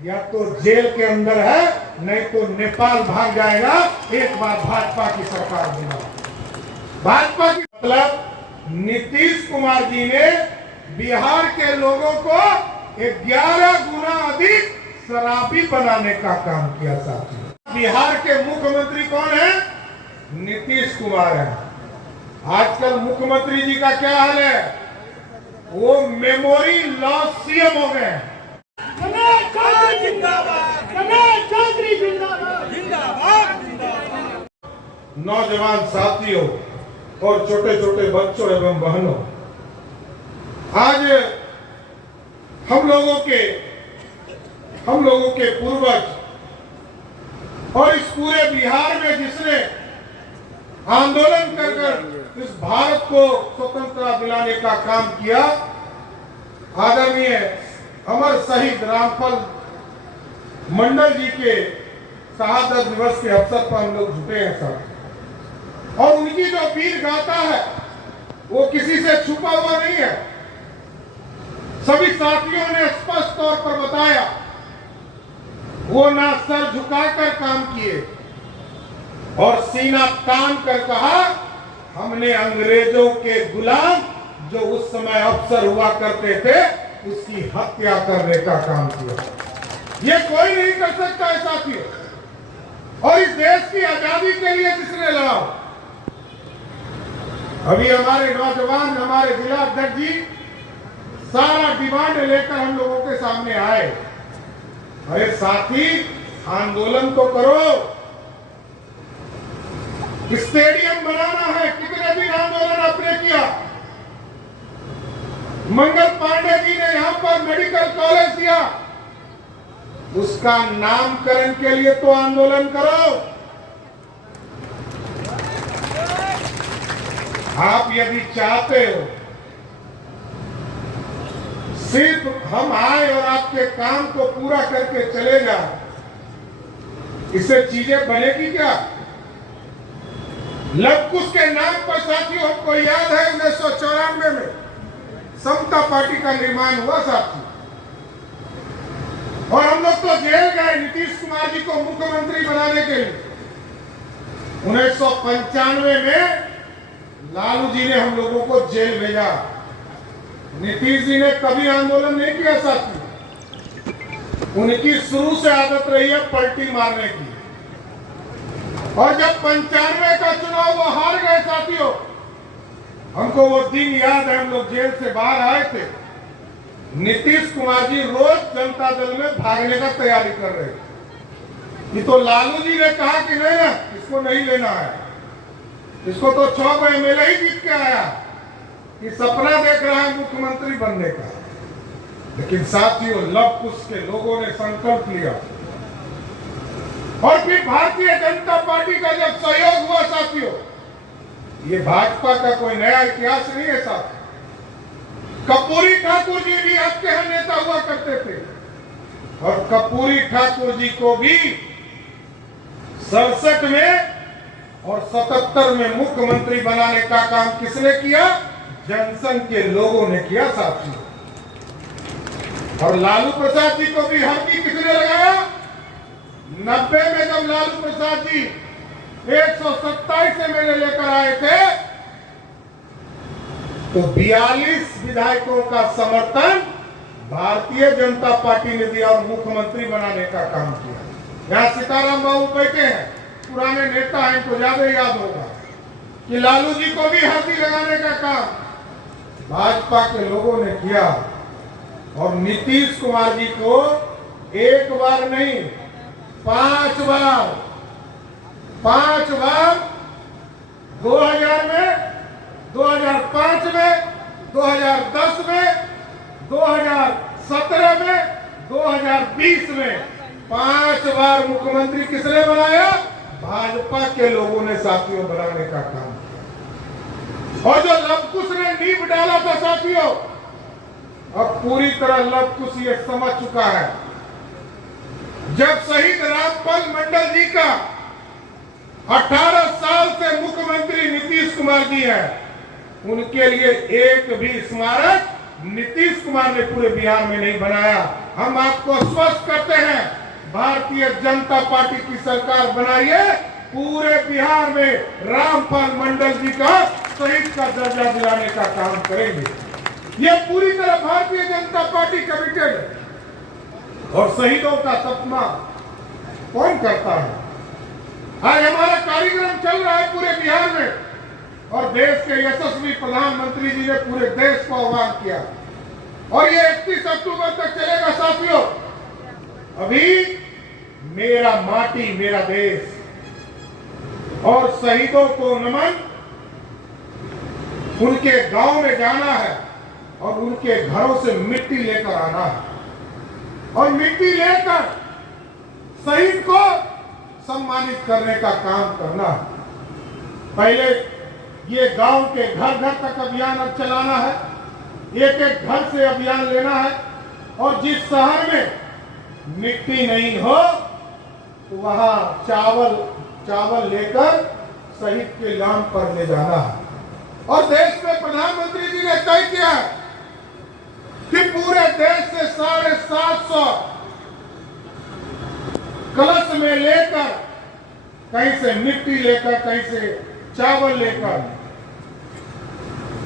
या तो जेल के अंदर है, नहीं तो नेपाल भाग जाएगा। एक बार भाजपा की सरकार बना। भाजपा की मतलब नीतीश कुमार जी ने बिहार के लोगों को 11 गुना अधिक शराबी बनाने का काम किया साथियों। बिहार के मुख्यमंत्री कौन है? नीतीश कुमार है। आजकल मुख्यमंत्री जी का क्या हाल है? वो मेमोरी लॉस सीएम हो गए। नौजवान साथियों और छोटे छोटे बच्चों एवं बहनों, आज हम लोगों के पूर्वज और इस पूरे बिहार में जिसने आंदोलन कर इस भारत को स्वतंत्रता दिलाने का काम किया, आदरणीय अमर शहीद रामफल मंडल जी के शहादत दिवस के अवसर पर हम लोग जुटे हैं सर। और उनकी जो वीर गाथा है वो किसी से छुपा हुआ नहीं है। सभी साथियों ने स्पष्ट तौर पर बताया, वो ना सर झुकाकर काम किए और सीना तान कर कहा, हमने अंग्रेजों के गुलाम जो उस समय अफसर हुआ करते थे उसकी हत्या करने का काम किया। ये कोई नहीं कर सकता है साथियों। और इस देश की आजादी के लिए जिसने लड़ा, अभी हमारे नौजवान, हमारे जिला अध्यक्ष जी सारा डिमांड लेकर हम लोगों के सामने आए। अरे साथी, आंदोलन तो करो, स्टेडियम बनाना है। कितने दिन आंदोलन आपने किया? मंगल पांडे जी ने यहाँ पर मेडिकल कॉलेज दिया, उसका नामकरण के लिए तो आंदोलन करो। आप यदि चाहते हो सिर्फ हम आए और आपके काम को पूरा करके चले जाए, इससे चीजें बनेगी क्या? लव कुश के नाम पर साथियों हमको याद है 1994 में समता पार्टी का निर्माण हुआ साथियों, और हम लोग तो जेल गए नीतीश कुमार जी को मुख्यमंत्री बनाने के लिए। 1995 में लालू जी ने हम लोगों को जेल भेजा। नीतीश जी ने कभी आंदोलन नहीं किया साथियों। उनकी शुरू से आदत रही है पलटी मारने की। और जब 95 का चुनाव वो हार गए साथियों, हमको वो दिन याद है, हम लोग जेल से बाहर आए थे। नीतीश कुमार जी रोज जनता दल में भागने का तैयारी कर रहे थे। ये तो लालू जी ने कहा कि नहीं ना, इसको नहीं लेना है, इसको तो 6 एमएलए ही जीत के आया, ये सपना देख रहा है मुख्यमंत्री बनने का। लेकिन साथियों, लव कुश के लोगों ने संकल्प लिया और फिर भारतीय जनता पार्टी का जब सहयोग हुआ साथियों, ये भाजपा का कोई नया इतिहास नहीं है साथियों। कर्पूरी ठाकुर जी भी आपके यहाँ नेता हुआ करते थे, और कर्पूरी ठाकुर जी को भी 67 में और 77 में मुख्यमंत्री बनाने का काम किसने किया? जनसंघ के लोगों ने किया साथियों। और लालू प्रसाद जी को भी हल्दी किसने लगाया? 90 में जब लालू प्रसाद जी 127 एमएलए लेकर आए थे, तो 42 विधायकों का समर्थन भारतीय जनता पार्टी ने दिया और मुख्यमंत्री बनाने का काम किया। यहाँ सीताराम बाबू बैठे हैं, पुराने नेता हैं, इनको ज्यादा याद होगा कि लालू जी को भी हल्दी लगाने का काम भाजपा के लोगों ने किया। और नीतीश कुमार जी को एक बार नहीं, 5 बार 2000 में, 2005 में, 2010 में, 2017 में, 2020 में 5 बार मुख्यमंत्री किसने बनाया? भाजपा के लोगों ने साथियों बनाने का काम किया। और जो लव कुश ने नींव डाला था साथियों, अब पूरी तरह लव कुश ये समझ चुका है। जब शहीद रामफल मंडल जी का 18 साल से मुख्यमंत्री नीतीश कुमार जी है, उनके लिए एक भी स्मारक नीतीश कुमार ने पूरे बिहार में नहीं बनाया। हम आपको आश्वस्त करते हैं, भारतीय जनता पार्टी की सरकार बनाइए, पूरे बिहार में रामपाल मंडल जी का शहीद का दर्जा दिलाने का काम करेंगे। ये पूरी तरह भारतीय जनता पार्टी कमिटेड है। और शहीदों का सपना कौन करता है? आज हमारा कार्यक्रम चल रहा है पूरे बिहार में, और देश के यशस्वी प्रधानमंत्री जी ने पूरे देश को आह्वान किया, और ये 31 अक्टूबर तक चलेगा साथियों। अभी मेरा माटी मेरा देश और शहीदों को नमन, उनके गांव में जाना है और उनके घरों से मिट्टी लेकर आना है, और मिट्टी लेकर शहीद को सम्मानित करने का काम करना है। पहले ये गांव के घर घर तक अभियान अब चलाना है, एक एक घर से अभियान लेना है, और जिस शहर में मिट्टी नहीं हो तो वहां चावल लेकर शहीद के नाम पर ले जाना है। और देश में प्रधानमंत्री जी ने तय किया है कि पूरे देश से 750 कलश में लेकर, कहीं से मिट्टी लेकर, कहीं से चावल लेकर,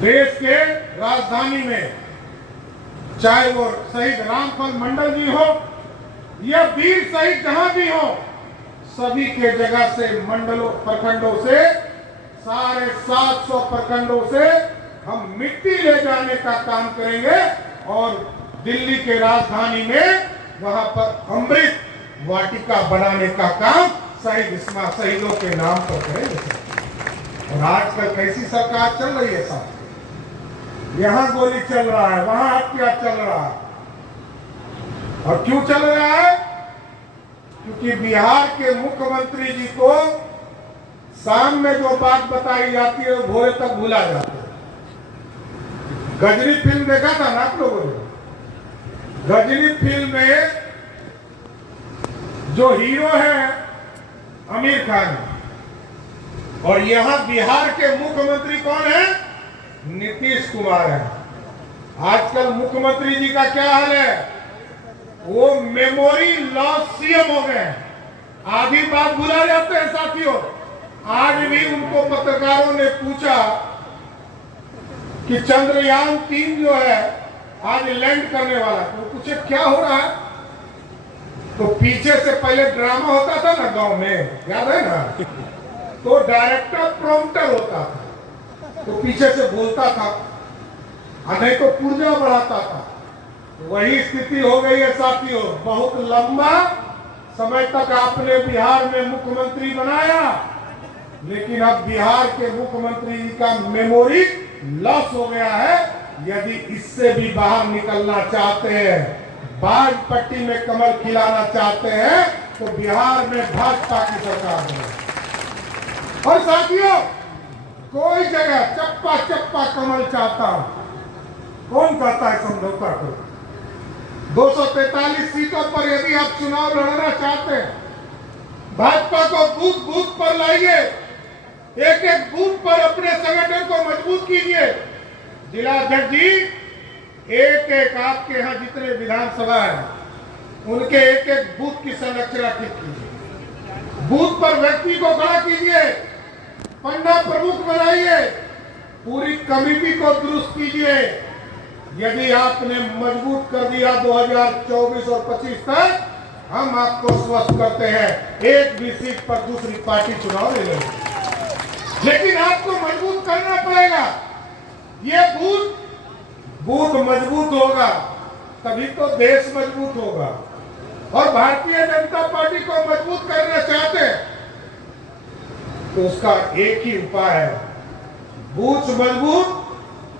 देश के राजधानी में, चाहे वो शहीद रामपाल मंडल जी हो या वीर शहीद जहां भी हो, सभी के जगह से, मंडलों प्रखंडों से, 750 प्रखंडों से हम मिट्टी ले जाने का काम करेंगे, और दिल्ली के राजधानी में वहां पर अमृत वाटिका बनाने का काम शहीदों के नाम पर करेंगे। और आजकल कैसी सरकार चल रही है साहब, यहाँ गोली चल रहा है, वहां हत्या चल रहा है। और क्यों चल रहा है? क्योंकि बिहार के मुख्यमंत्री जी को शाम में जो बात बताई जाती है वो भोरे तक भुला जाते हैं। गजनी फिल्म देखा था ना आप लोगों ने? गजनी फिल्म में जो हीरो है आमिर खान, और यहाँ बिहार के मुख्यमंत्री कौन है? नीतीश कुमार है। आजकल मुख्यमंत्री जी का क्या हाल है? वो मेमोरी लॉस सीएम हो गए, आधी बात भुला जाते हैं साथियों। आज भी उनको पत्रकारों ने पूछा कि चंद्रयान 3 जो है आज लैंड करने वाला, तो पूछे क्या हो रहा है? तो पीछे से पहले ड्रामा होता था ना गांव में, याद है ना? तो डायरेक्टर प्रॉम्प्टर होता था, तो पीछे से बोलता था, नहीं तो पुर्जा बढ़ाता था। वही स्थिति हो गई है साथियों। बहुत लंबा समय तक आपने बिहार में मुख्यमंत्री बनाया, लेकिन अब बिहार के मुख्यमंत्री का मेमोरी लॉस हो गया है। यदि इससे भी बाहर निकलना चाहते हैं, बाज पट्टी में कमल खिलाना चाहते हैं, तो बिहार में भाजपा की सरकार है। और साथियों, कोई जगह चप्पा चप्पा कमल चाहता, कौन कहता है समझौता करो? 243 सीटों पर यदि आप चुनाव लड़ना चाहते हैं, भाजपा को बूथ बूथ पर लाइए, एक एक बूथ पर अपने संगठन को मजबूत कीजिए। जिला अध्यक्ष जी, एक एक आपके यहाँ जितने विधानसभा है, उनके एक एक बूथ की संरचना ठीक कीजिए, बूथ पर व्यक्ति को खड़ा कीजिए, पन्ना प्रमुख बनाइए, पूरी कमेटी को दुरुस्त कीजिए। यदि आपने मजबूत कर दिया 2024 और 25 तक, हम आपको स्वस्थ करते हैं, एक भी सीट पर दूसरी पार्टी चुनाव ले लेगी। लेकिन आपको मजबूत करना पड़ेगा। ये बूथ मजबूत होगा तभी तो देश मजबूत होगा। और भारतीय जनता पार्टी को मजबूत करना चाहते हैं तो उसका एक ही उपाय है, बूथ मजबूत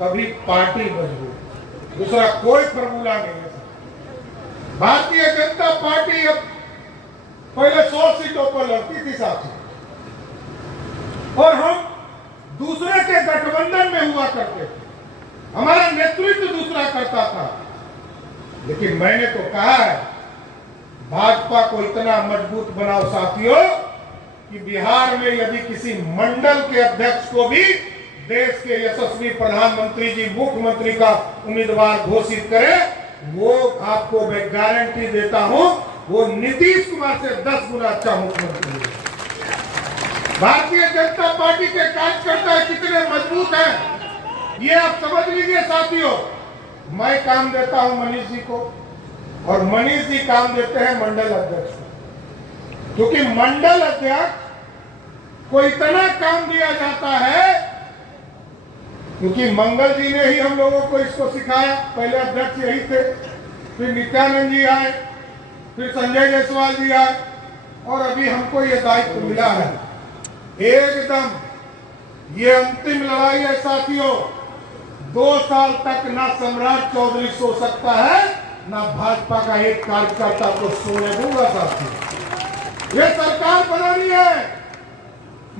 तभी पार्टी मजबूत, दूसरा कोई फॉर्मूला नहीं है। भारतीय जनता पार्टी अब पहले 100 सीटों पर लड़ती थी साथी, और हम दूसरे के गठबंधन में हुआ करते थे, हमारा नेतृत्व दूसरा करता था। लेकिन मैंने तो कहा है, भाजपा को इतना मजबूत बनाओ साथियों कि बिहार में यदि किसी मंडल के अध्यक्ष को भी देश के यशस्वी प्रधानमंत्री जी मुख्यमंत्री का उम्मीदवार घोषित करे, वो आपको मैं गारंटी देता हूं वो नीतीश कुमार से 10 गुना अच्छा मुख्यमंत्री है। भारतीय जनता पार्टी के कार्यकर्ता कितने मजबूत हैं ये आप समझ लीजिए साथियों। मैं काम देता हूं मनीष जी को और मनीष जी काम देते हैं मंडल अध्यक्ष को, क्योंकि मंडल अध्यक्ष को इतना काम दिया जाता है क्योंकि मंगल जी ने ही हम लोगों को इसको सिखाया। पहले अध्यक्ष यही थे, फिर नित्यानंद जी आए, फिर संजय जायसवाल जी आए और अभी हमको ये दायित्व मिला है। एकदम ये अंतिम लड़ाई है साथियों। 2 साल तक ना सम्राट चौधरी सो सकता है ना भाजपा का एक कार्यकर्ता को सोने दूंगा साथियों। ये सरकार बनानी है।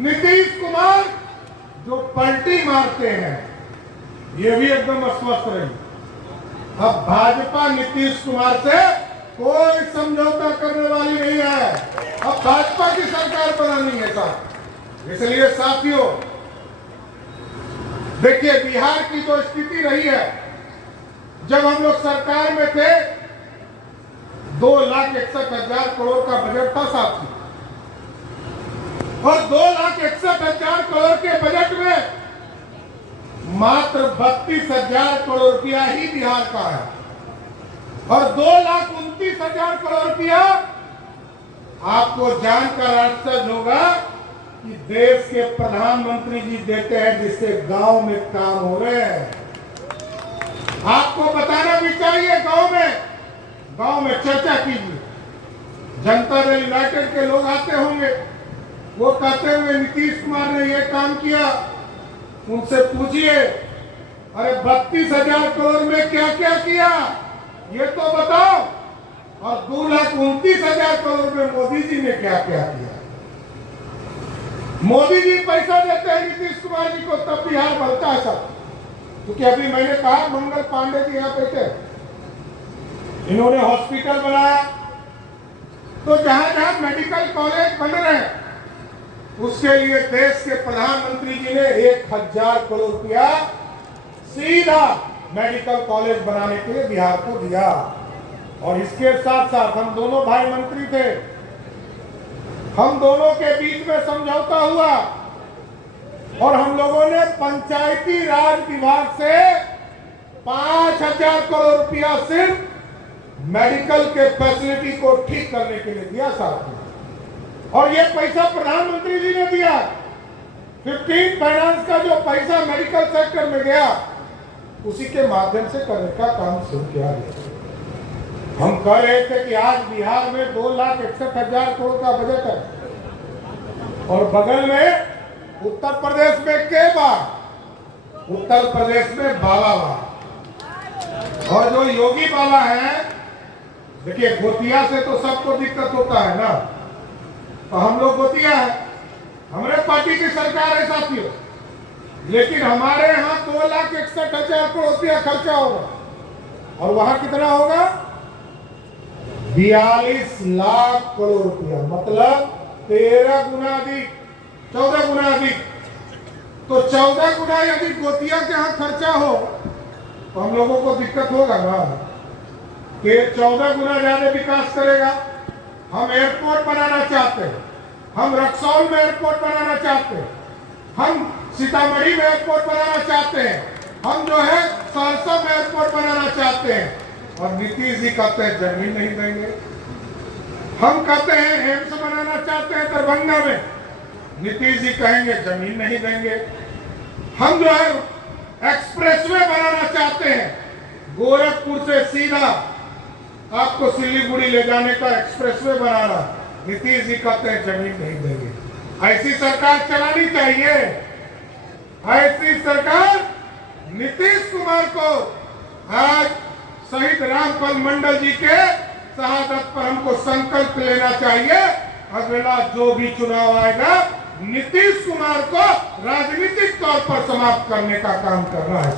नीतीश कुमार जो पलटी मारते हैं ये भी एकदम अस्वस्थ रही। अब भाजपा नीतीश कुमार से कोई समझौता करने वाली नहीं है। अब भाजपा की सरकार बनानी है साहब। इसलिए साथियों देखिए बिहार की जो स्थिति रही है, जब हम लोग सरकार में थे 2,61,000 करोड़ का बजट था साथियों, और 2,61,000 करोड़ के बजट में मात्र 32,000 करोड़ रुपया ही बिहार का है और 2,29,000 करोड़ रुपया आपको जानकर आश्चर्य होगा कि देश के प्रधानमंत्री जी देते हैं, जिससे गांव में काम हो रहे हैं। आपको बताना भी चाहिए, गांव में चर्चा कीजिए। जनता दल यूनाइटेड के लोग आते होंगे, वो कहते हुए नीतीश कुमार ने ये काम किया, उनसे पूछिए अरे 32,000 करोड़ में क्या क्या किया ये तो बताओ, और 2,29,000 करोड़ में मोदी जी ने क्या क्या किया। मोदी जी पैसा देते हैं नीतीश कुमार जी को तब बिहार बढ़ता है सब। क्योंकि अभी मैंने कहा मंगल पांडे जी यहाँ पे थे, इन्होंने हॉस्पिटल बनाया, तो जहां जहां मेडिकल कॉलेज बन रहे हैं उसके लिए देश के प्रधानमंत्री जी ने 1,000 करोड़ रुपया सीधा मेडिकल कॉलेज बनाने के लिए बिहार को दिया। और इसके साथ साथ हम दोनों भाई मंत्री थे, हम दोनों के बीच में समझौता हुआ और हम लोगों ने पंचायती राज विभाग से 5,000 करोड़ रुपया सिर्फ मेडिकल के फैसिलिटी को ठीक करने के लिए दिया साथियों। और ये पैसा प्रधानमंत्री जी ने दिया। 15 फाइनेंस का जो पैसा मेडिकल सेक्टर में गया उसी के माध्यम से करने का काम शुरू किया गया। हम कह रहे थे कि आज बिहार में 2,61,000 करोड़ का बजट है और बगल में उत्तर प्रदेश में के बार, उत्तर प्रदेश में बाबा और जो योगी बाबा है, देखिए गोतिया से तो सबको दिक्कत होता है ना, तो हम लोग गोतिया है, हमारे पार्टी की सरकार है साथियों, लेकिन हमारे यहाँ 2,61,000 करोड़ रुपया खर्चा होगा और वहां कितना होगा 42 लाख करोड़ रुपया, मतलब 13 गुना अधिक, 14 गुना अधिक। तो 14 गुना यदि गोतिया के यहाँ खर्चा हो तो हम लोगों को दिक्कत होगा ना कि 14 गुना ज्यादा विकास करेगा। हम एयरपोर्ट बनाना चाहते हैं, हम रक्सौल में एयरपोर्ट बनाना चाहते हैं, हम सीतामढ़ी में एयरपोर्ट बनाना चाहते हैं, हम जो है सहरसा में एयरपोर्ट बनाना चाहते हैं, और नीतीश जी कहते हैं जमीन नहीं देंगे। हम कहते हैं एम्स बनाना चाहते हैं दरभंगा में, नीतीश जी कहेंगे जमीन नहीं देंगे। हम जो है एक्सप्रेसवे बनाना चाहते हैं, गोरखपुर से सीधा आपको सिलीगुड़ी ले जाने का एक्सप्रेसवे बनाना, नीतीश जी कहते हैं जमीन नहीं देंगे। ऐसी सरकार चलानी चाहिए। ऐसी सरकार नीतीश कुमार को आज शहीद रामफल मंडल जी के शहादत पर हमको संकल्प लेना चाहिए। अगला जो भी चुनाव आएगा नीतीश कुमार को राजनीतिक तौर पर समाप्त करने का काम करना है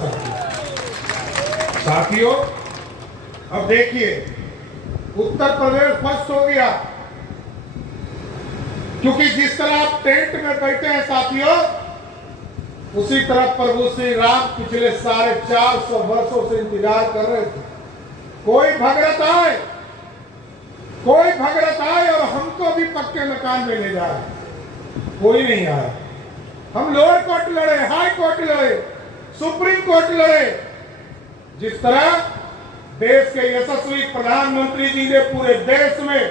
साथियों। अब देखिए उत्तर प्रदेश फर्स्ट हो गया, क्योंकि जिस तरह आप टेंट में बैठे हैं साथियों, उसी तरह प्रभु श्री राम पिछले 450 वर्षों से इंतजार कर रहे थे। कोई भगरत आए और हमको भी पक्के मकान में ले जाए। कोई नहीं आया। हम लोअर कोर्ट लड़े, हाई कोर्ट लड़े, सुप्रीम कोर्ट लड़े। जिस तरह देश के यशस्वी प्रधानमंत्री जी ने पूरे देश में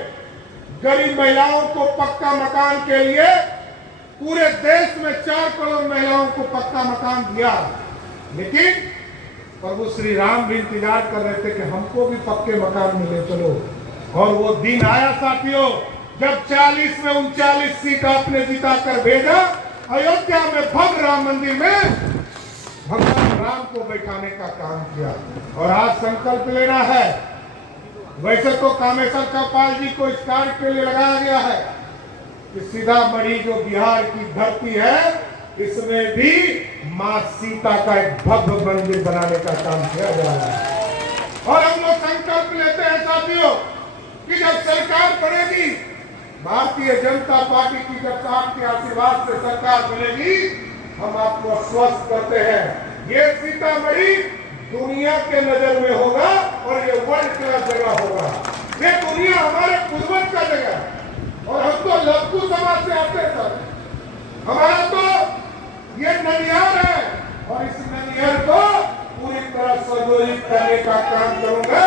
गरीब महिलाओं को पक्का मकान के लिए पूरे देश में 4 करोड़ महिलाओं को पक्का मकान दिया, लेकिन प्रभु श्री राम भी इंतजार कर रहे थे कि हमको भी पक्के मकान मिले। चलो, और वो दिन आया साथियों, जब 40 में 39 सीट आपने जिताकर भेजा। अयोध्या में भव्य राम मंदिर में भगवान राम को बैठाने का काम किया। और आज संकल्प लेना है। वैसे तो कामेश्वर चौपाल जी को इस कार्य के लिए लगाया गया है कि सीतामढ़ी जो बिहार की धरती है, इसमें भी मां सीता का एक भव्य मंदिर बनाने का काम किया जा रहा है। और हम लोग संकल्प लेते हैं साथियों कि जब सरकार बनेगी, भारतीय जनता पार्टी की जब आपके आशीर्वाद से सरकार बनेगी, हम आपको आश्वस्त करते हैं ये सीतामढ़ी दुनिया के नजर में होगा और ये वर्ल्ड क्लास जगह होगा। ये दुनिया हमारे पूर्वज का जगह है और हम तो लक्कू समाज से आते हैं। हमारा तो ये ननिहाल है और इस ननिहाल को पूरी तरह संयोजित करने का काम करूंगा।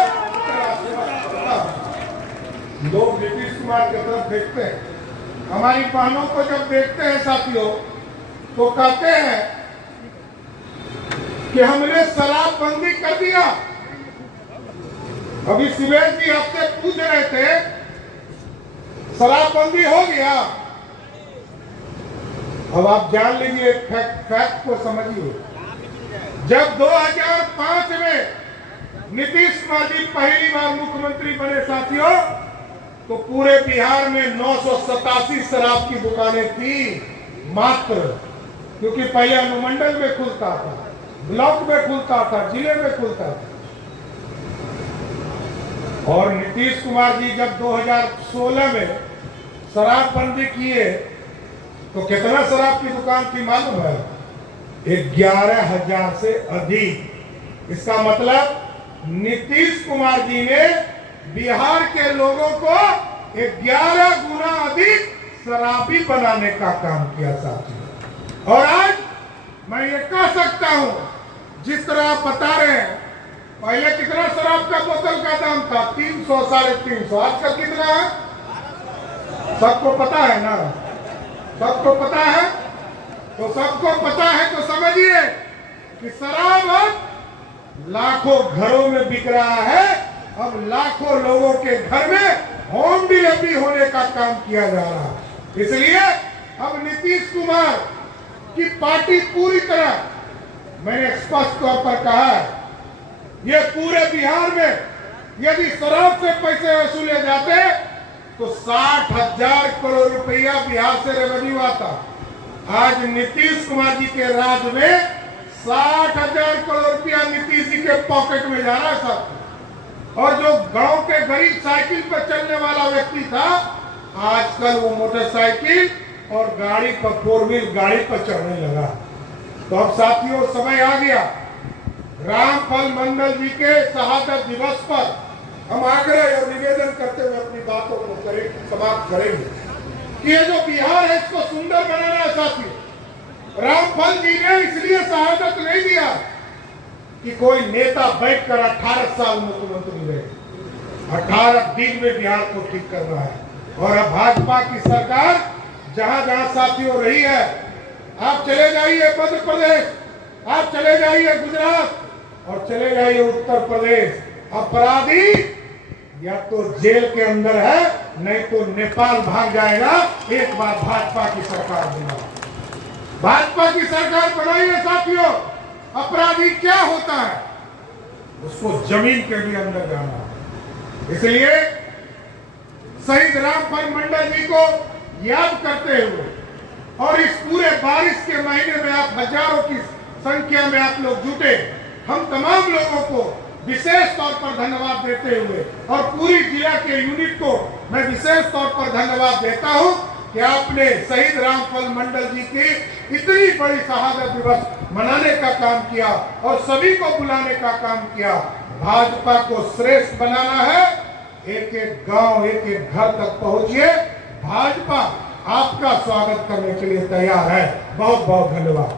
लोग नीतीश कुमार की तरफ देखते हैं, हमारी बहनों को जब देखते हैं साथियों, तो कहते हैं कि हमने शराबबंदी कर दिया। अभी सुरेश जी आपसे पूछ रहे थे शराबबंदी हो गया। अब आप जान लीजिए, फैक्ट को समझिए। जब 2005 में नीतीश कुमार जी पहली बार मुख्यमंत्री बने साथियों, तो पूरे बिहार में 987 शराब की दुकानें थी मात्र, क्योंकि पहले अनुमंडल में खुलता था, ब्लॉक में खुलता था, जिले में खुलता था। और नीतीश कुमार जी जब 2016 में शराबबंदी किए तो कितना शराब की दुकान थी मालूम है? 11,000 से अधिक। इसका मतलब नीतीश कुमार जी ने बिहार के लोगों को 11 गुना अधिक शराबी बनाने का काम किया साथियों। और आज मैं ये कह सकता हूं, जिस तरह आप बता रहे हैं, पहले कितना शराब का बोतल का दाम था? 300, 350। आजकल कितना है? सबको पता है ना? सबको पता है? तो सबको पता है तो समझिए कि शराब अब लाखों घरों में बिक रहा है। अब लाखों लोगों के घर में होम डिलीवरी होने का काम किया जा रहा है। इसलिए अब नीतीश कुमार की पार्टी पूरी तरह, मैंने स्पष्ट तौर पर कहा है, ये पूरे बिहार में यदि शराब से पैसे वसूले जाते तो 60,000 करोड़ रुपया बिहार से रेवेन्यू आता। आज नीतीश कुमार जी के राज में 60,000 करोड़ रुपया नीतीश जी के पॉकेट में जा रहा है सब। और जो गांव के गरीब साइकिल पर चलने वाला व्यक्ति था, आजकल वो मोटरसाइकिल और गाड़ी पर, 4 व्हील गाड़ी पर चढ़ने लगा। तो अब साथियों समय आ गया, रामफल मंडल जी के शहादत दिवस पर हम आग्रह और निवेदन करते हुए अपनी बातों को समाप्त करेंगे कि ये जो बिहार है इसको सुंदर बनाना है साथियों। रामफल जी ने इसलिए शहादत नहीं दिया कि कोई नेता बैठकर 18 साल मुख्यमंत्री रहे। 18 दिन में बिहार को ठीक करना है। और अब भाजपा की सरकार जहां जहां साथियों रही है, आप चले जाइए मध्य प्रदेश, आप चले जाइए गुजरात और चले जाइए उत्तर प्रदेश, अपराधी या तो जेल के अंदर है, नहीं तो नेपाल भाग जाएगा। एक बार भाजपा की सरकार बनाओ, भाजपा की सरकार बनाइए साथियों। अपराधी क्या होता है? उसको जमीन के भी अंदर जाना है। इसलिए शहीद रामफल मंडल जी को याद करते हुए और इस पूरे बारिश के महीने में आप हजारों की संख्या में आप लोग जुटे, हम तमाम लोगों को विशेष तौर पर धन्यवाद देते हुए और पूरी जिला के यूनिट को मैं विशेष तौर पर धन्यवाद देता हूं कि आपने शहीद रामफल मंडल जी की इतनी बड़ी शहादत दिवस मनाने का काम किया और सभी को बुलाने का काम किया। भाजपा को श्रेष्ठ बनाना है, एक एक गांव, एक एक घर तक पहुंचिए। भाजपा आपका स्वागत करने के लिए तैयार है। बहुत बहुत धन्यवाद।